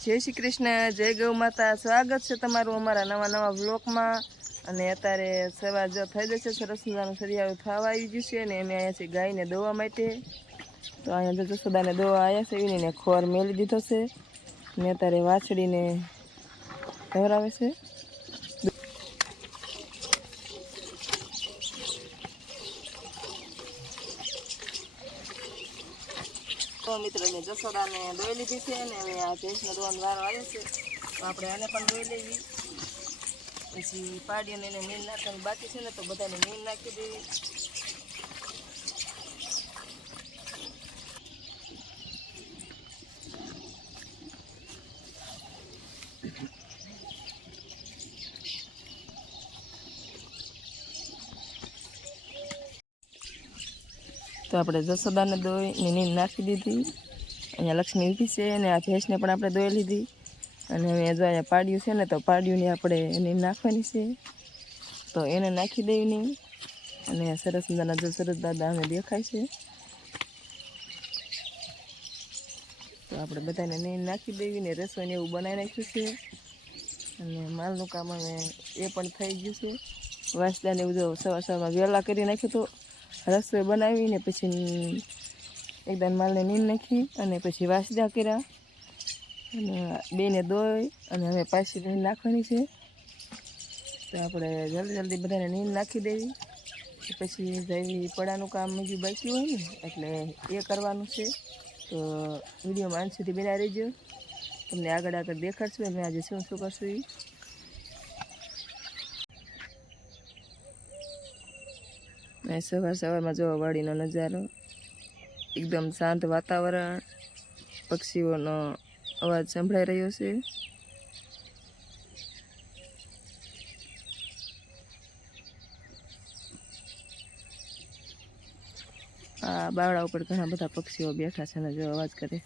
જય શ્રી કૃષ્ણ, જય ગૌ માતા. સ્વાગત છે તમારું અમારા નવા વ્લોગમાં. અને અત્યારે સવાર જો થઈ જશે, સરસ મજાનું સરિયાળું થવા આવી ગયું છે. અને અમે આવ્યા છીએ ગાયને દોવા માટે. તો અહીંયા જો જસોદાને દોવા આવ્યા છે, એને ખોર મેળી દીધો છે. ને અત્યારે વાછડીને ધવરાવે છે. તો મિત્રો મેં જસોદાને દોઈ લીધી છે ને હવે આ ભેંસને દોવાનો વારો આવ્યો છે. તો આપણે આને પણ દોઈ લેવી. પછી પાડીને એને નીંદ નાખવાની બાકી છે ને, તો બધાને નીંદ નાખી દેવી. તો આપણે જસોદાને દોઈને નીંદ નાખી દીધી. અહીંયા લક્ષ્મી ઊભી છે અને આ ભેંસને પણ આપણે દોઈ લીધી. અને હવે જો અહીંયા પાડ્યું છે ને, તો પાડ્યુંને આપણે નીંદ નાખવાની છે. તો એને નાખી દેવી. અને સરસ મજાના જો સરસ દાદા અમે દેખાય છે. તો આપણે બધાને નીંદ નાખી દેવી ને રસોઈને એવું બનાવી નાખ્યું છે. અને માલનું કામ હવે એ પણ થઈ ગયું છે. વાસદાને એવું જો સવારમાં વહેલા કરી નાખ્યું. તો રસોઈ બનાવીને પછી એકદમ માલને નીંદ નાખી અને પછી વાસદા કર્યા અને બેને દોઈ અને હવે પાછી નીંદ નાખવાની છે. તો આપણે જલ્દી બધાને નીંદ નાખી દેવી. પછી જઈ પડાનું કામ હજી બાકી હોય ને, એટલે એ કરવાનું છે. તો વિડીયોમાં અંત સુધી બના રહેજો, તમને આગળ દેખાડશું અમે આજે શું કરશું એ. સવારમાં જો વાડીનો નજારો, એકદમ શાંત વાતાવરણ, પક્ષીઓનો અવાજ સંભળાઈ રહ્યો છે. આ બાવળા ઉપર ઘણા બધા પક્ષીઓ બેઠા છે ને જો અવાજ કરે.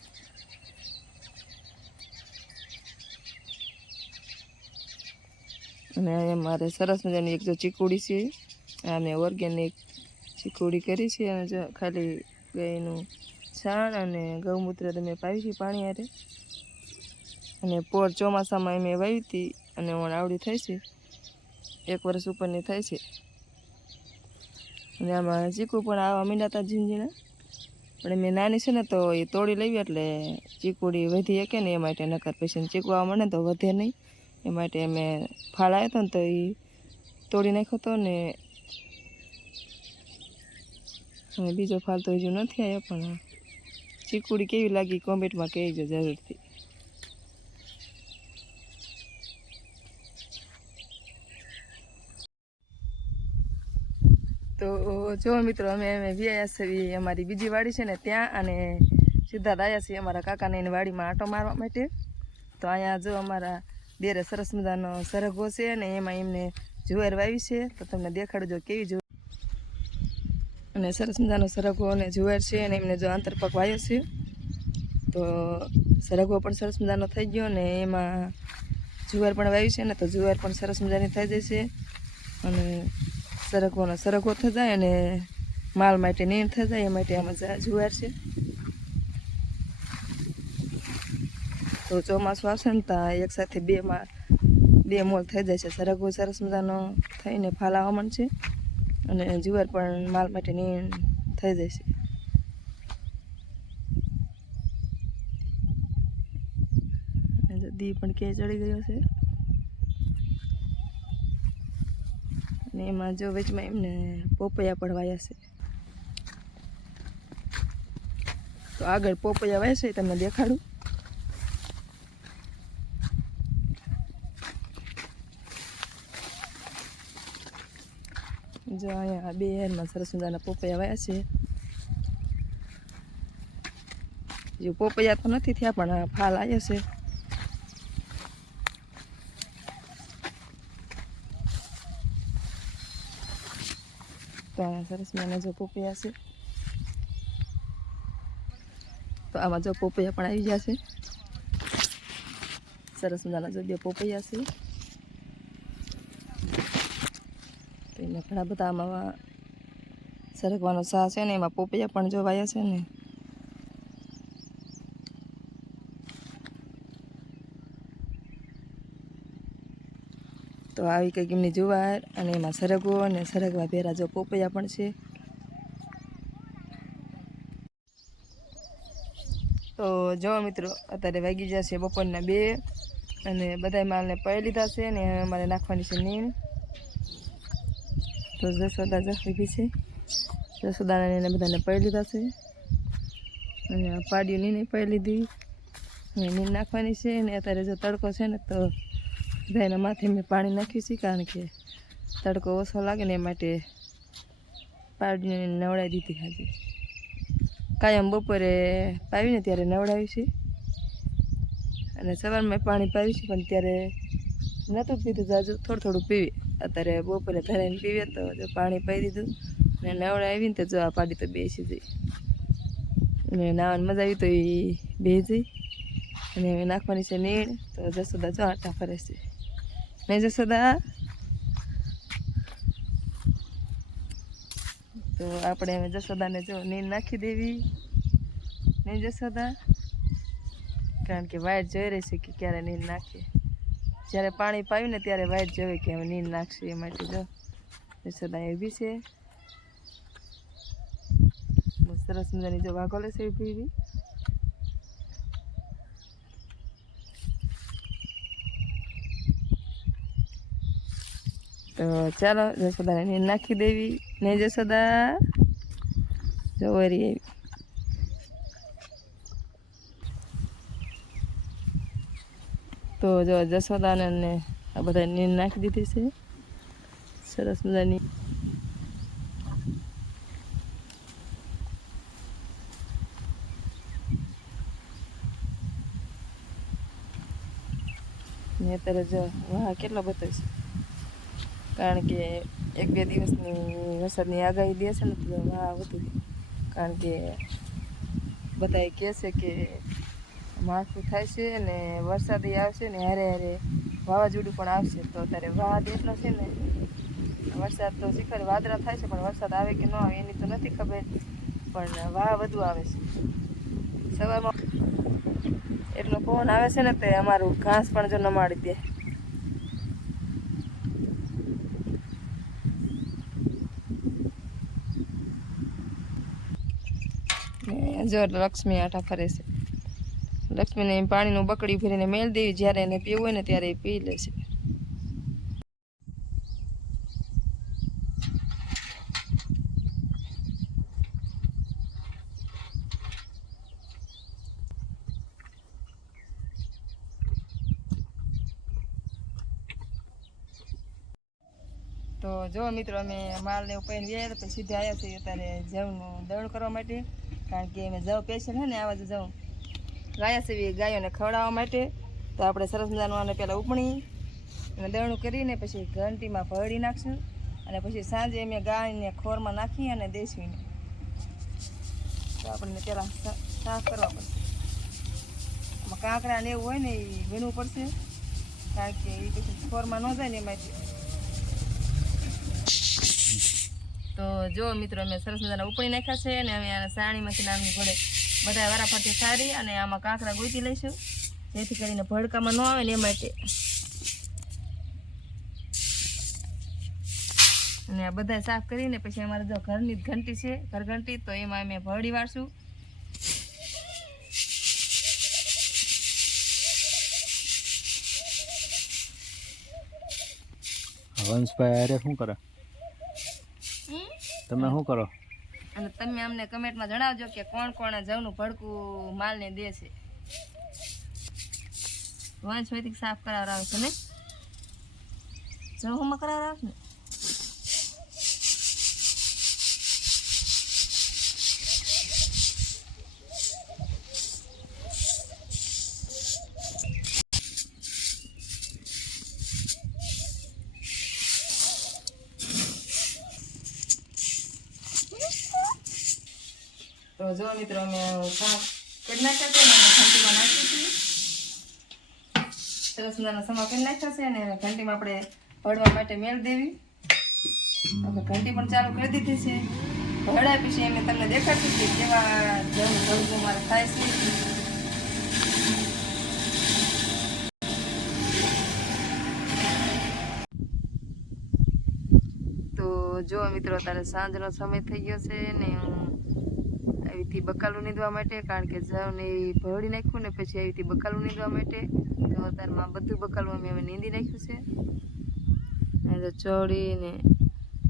અને અહીંયા મારે સરસ મજાની એક જો ચીકુડી છે. આ મેં ઓર્ગેનિક ચીકુડી કરી છે. અને જો ખાલી ગાયનું છાણ અને ગૌમૂત્ર તમે પાવી છે પાણી હારે. અને પોર ચોમાસામાં મેં વાવી હતી અને આવડી થાય છે, 1 વર્ષ ઉપરની થાય છે. અને આમાં ચીકુ પણ આવા મીંડા હતા ઝીંઝીણા, પણ મેં નાની છે ને તો એ તોડી લેવી એટલે ચીકુડી વધી શકે ને એ માટે. નકર પછી ચીકુ આવવા મળે તો વધે નહીં, એ માટે અમે ફાળ આવ્યો હતો ને તો એ તોડી નાખ્યો હતો. ને હવે બીજો ફાલ તો હજુ નથી આવ્યો, પણ ચીકુડી કેવી લાગી કોમેન્ટમાં કહેજો જરૂરથી. તો જો મિત્રો અમે વ્યાયા છીએ અમારી બીજી વાડી છે ને ત્યાં, અને સીધા આવ્યા છીએ અમારા કાકાને એની વાડીમાં આંટો મારવા માટે. તો અહીંયા જો અમારા દેરે સરસ મજાનો સરગવો છે ને એમાં એમને જુવાર વાવી છે. તો તમને દેખાડજો કેવી જુવાર. અને સરસ મજાનો સરગવો અને જુવાર છે અને એમને જો આંતરપક વાવ્યો છે. તો સરગવો પણ સરસ મજાનો થઈ ગયો ને એમાં જુવાર પણ વાવી છે ને, તો જુવાર પણ સરસ મજાની થઈ જશે. અને સરગવો થઈ જાય અને માલ માટે નીણ થઈ જાય, એ માટે આમાં જુવાર છે. તો ચોમાસું આવશે ને તો એક સાથે બે મોલ થઈ જાય છે. સરગવો સરસ મજાનો થઈને ફાલાવા માંડશે અને જુવાર પણ માલ માટે નીણ થઈ જશે. દી પણ કે ચડી ગયો છે. અને એમાં જો વચમાં એમને પોપૈયા પણ વાયા છે. તો આગળ પોપૈયા વાય છે તમને દેખાડું. જો અહીંયા 2 હેરમાં સરસ મજાના પોપૈયા વાયા છે. જો પોપૈયા તો નથી થયા પણ ફાલ આવ્યો છે. તો અહીંયા સરસ મજાના જો પોપૈયા છે. તો આમાં જો પોપૈયા પણ આવી ગયા છે. સરસ મજાના જો 2 પોપૈયા છે. તો એમાં ઘણા બધા આમાં સરગવાનો સા છે ને, એમાં પોપૈયા પણ જો વાયા છે ને. તો આવી કંઈક એમની જુવાર અને એમાં સરગવો અને સરગવા ભેરા જો પોપૈયા પણ છે. તો જો મિત્રો અત્યારે વાગી જશે બપોરના 2 અને બધા માલને પાઈ લીધા છે ને અમારે નાખવાની છે નીણ. તો જસોદા ઊભી છે, જસોદાને એને બધાને પાઈ લીધા છે અને પાડ્યું નીણ પાઈ લીધી. હવે નીણ નાખવાની છે ને અત્યારે જો તડકો છે ને તો બધાના માથે મેં પાણી નાખ્યું છે, કારણ કે તડકો ઓછો લાગે ને એ માટે પાડીને નવડાવી દીધી. હાજી કાયમ બપોરે પાવીને ત્યારે નવડાવી છે અને સવારમાં પાણી પાવી છે, પણ ત્યારે નહોતું પીધું જાજુ, થોડું થોડું પીવી. અત્યારે બપોરે ધરાઈને પીવે તો જો પાણી પાઈ દીધું ને નવડાવીને તો જો આ પાડી તો બેસી જઈ અને નાવાની મજા આવી તો એ બે જઈ. અને હવે નાખવાની છે નીણ. તો જસોદા જો આટા ફરે છે નહીં જસોદા. તો આપણે હવે જસોદાને જો નીણ નાખી દેવી નહીં જસોદા, કારણ કે વાઈટ જોઈ રહી છે કે ક્યારે નીણ નાખીએ. જ્યારે પાણી પાયું ને ત્યારે વાઈટ જોવે કે હવે નીણ નાખશે, એ માટે જો જસોદા ઊભી છે. સરસ મજાની જો વાઘોલે છે ઊભી એવી. તો ચાલો જસોદાને નીણ નાખી દેવી નહીં જસોદા. જો વરી આવી. તો જો જસોદાને આ બધા નીણ નાખી દીધી છે સરસ મજાની. ને અત્યારે જો વાહ કેટલો બધો છે, કારણ કે 1-2 દિવસની વરસાદની આગાહી દે છે ને તો વાહ વધુ, કારણ કે બધા કહે છે કે માવઠું થાય છે અને વરસાદ આવશે ને હારે હારે વાવાઝોડું પણ આવશે. તો અત્યારે વાદ એટલો છે ને, વરસાદ તો શિખર વાદળા થાય છે પણ વરસાદ આવે કે ન આવે એની તો નથી ખબર, પણ વાહ વધુ આવે છે. સવારમાં એટલો પવન આવે છે ને તે અમારું ઘાસ પણ જો નમાડી દે. જો લક્ષ્મી આટા ફરે છે. લક્ષ્મીને પાણીનું બકડી ભરીને મેળ દેવી, જ્યારે એને પીવું હોય ને ત્યારે એ પી લે છે. તો જો મિત્રો અમે માલને ઉપાઈને વ્યાયા તો સીધા આવ્યા છીએ અત્યારે જવનું દળણ કરવા માટે, કારણ કે અમે જવ પેશન્ટ છે ને આવા જ જવ ગાયા છે ગાયોને ખવડાવવા માટે. તો આપણે સરસ મજાનું આને પહેલાં ઉપણી અને દળણું કરીને પછી ઘંટીમાં ભળી નાખશું અને પછી સાંજે અમે ગાયને ખોરમાં નાખી અને દેશવીને. તો આપણને પહેલાં સાફ કરવા પડશે. આમાં કાંકરા ને એવું હોય ને એ વીણવું પડશે, કારણ કે એ પછી ખોરમાં ન જાય ને એમાંથી. તો જો મિત્રો અમે સરસ મજાના ઉપડી નાખ્યા છે અને હવે આને સાણીમાંથી નાની ઘોડે બધા વારાફરતી સારી અને આમાં કાંકરા ગોતી લઈશું, જેથી કરીને ભડકામાં ન આવે ને એ માટે. અને આ બધા સાફ કરીને પછી અમારે જો ઘરની ઘંટી છે ઘરઘંટી, તો એમાં અમે ભરડી વાળશું. વંશભાઈ અરે શું કરે, તમે શું કરો? અને તમે અમને કમેન્ટમાં જણાવજો કે કોણ કોણ જવનું ભડકું માલને દે છે. વંશભાઈથી સાફ કરાવડાવે છે ને, જવમાં કરાવડાવે છે ને. તો જો મિત્રો અમે સાફ કરી નાખ્યા છે અને ઘંટીમાં નાખીશું. સરસ મજાના સમા કરી નાખ્યા છે અને ઘંટીમાં આપણે ભળવા માટે મેળ દેવી. હવે ઘંટી પણ ચાલુ કરી દીધી છે. ભળ્યા પછી અમે તમને દેખાડશું કે કેવા જવું ભળવું મારે થાય છે. જો મિત્રો તારે સાંજનો સમય થઈ ગયો છે ને હું આવીથી બકાલું નીંદવા માટે, કારણ કે જવને ભરડી નાખ્યું ને પછી આવીથી બકાલું નીંદવા માટે. તો અત્યારમાં બધું બકાલું અમે નીંદી નાખ્યું છે. અને ચોળી ને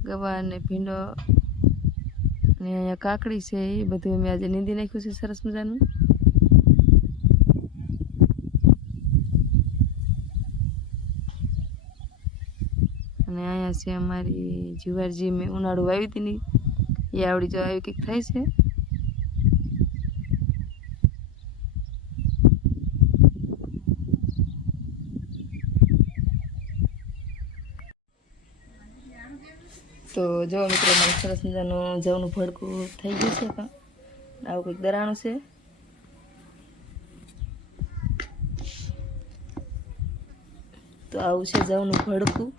ગવાર ને ભીંડો અને અહીંયા કાકડી છે એ બધું અમે આજે નીંદી નાખ્યું છે સરસ મજાનું. અને અહીંયા છે અમારી જુવાર જે મેં ઉનાળુ વાવી હતી ને એ આવડી જો આવી કંઈક થાય છે. તો જો મિત્રો મને સરસ મજાનું જવનું ભડકું થઈ ગયું છે, પણ આવું કંઈક દરાણું છે. તો આવું છે જવનું ભડકું.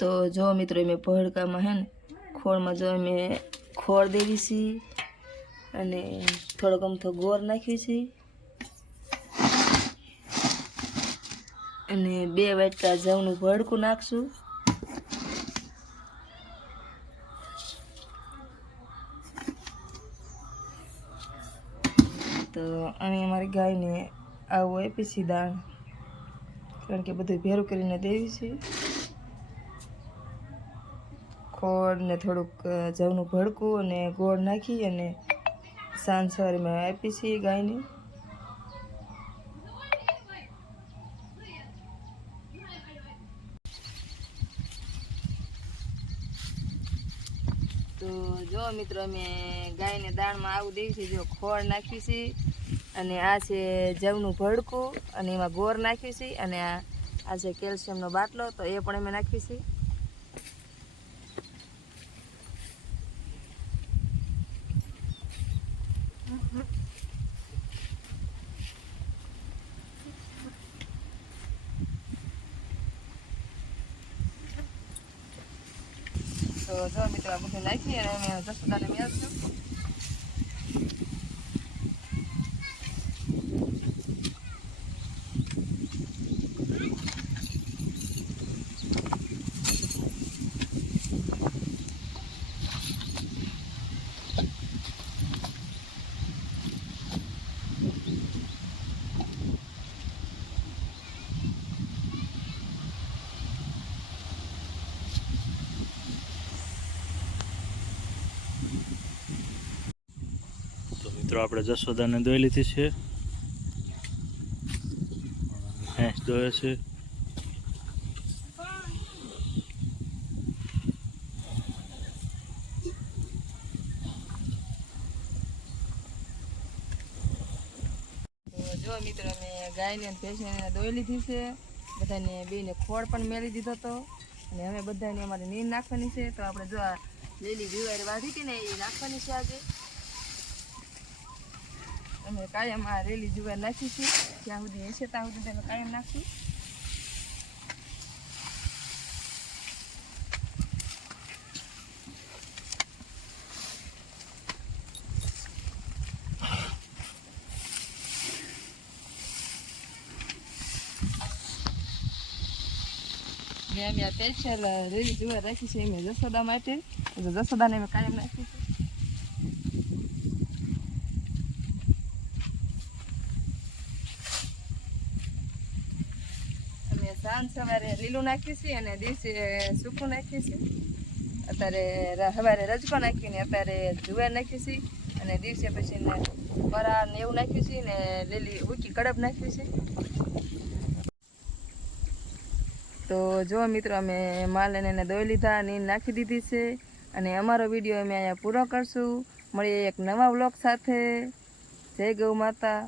તો જો મિત્રો મેં ભડકામાં હે ને ખોળમાં જો અમે ખોળ દેવી છે અને થોડોક અમથો ગોળ નાખ્યું છે અને 2 વાટકા જવનું ભડકું નાખશું. તો અમે અમારી ગાયને આવું આપી છે દાણ, કારણ કે બધું ભેરું કરીને દેવી છે. ખોળ ને થોડુંક જવનું ભડકું અને ગોળ નાખી અને સાંજ સવારે મેં આપી છે ગાયને. તો જો મિત્રો અમે ગાયને દાણમાં આવું દેવી છે. જો ખોળ નાખી છે અને આ છે જવનું ભડકું અને એમાં ગોળ નાખ્યું છે અને આ છે કેલ્શિયમનો બાટલો, તો એ પણ અમે નાખી છે. તો જો મિત્રો આ બધું નાખી અને અમે જસોદાને મેળશું. મિત્રો આપણે જશોદાને દોઈ લીધી છે, ભેંસ દોય છે. જો મિત્રો અમે ગાયને ભેંસને દોઈ લીધી છે, બધાને બેને ખોળ પણ મેળી દીધો હતો અને હવે બધાને અમારે નીંદ નાખવાની છે. તો આપણે જો આ લીલી જુવાર વાઢી હતી ને એ નાખવાની છે આજે. અમે કાયમ આ રેલી જુવાર નાખીશું, જ્યાં સુધી હશે ત્યાં સુધી અમે કાયમ નાખશું. મેં અમે આ સ્પેશિયલ રેલી જુવાર રાખી છે એમ જસોદા માટે, જસોદાને અમે કાયમ નાખીશું. સાંજ સવારે લીલું નાખ્યું છે અને દિવસે સૂકું નાખ્યું છે. અત્યારે સવારે રજકો નાખીને અત્યારે જુવાર નાખ્યું છે અને દિવસે પછી પરા ને એવું નાખ્યું છે ને લીલી ઉકી કડબ નાખ્યું છે. તો જો મિત્રો અમે માલ એને દોઈ લીધા, નીંદ નાખી દીધી છે અને અમારો વિડીયો અમે અહીંયા પૂરો કરશું. મળીએ એક નવા વ્લોગ સાથે. જય ગૌ માતા.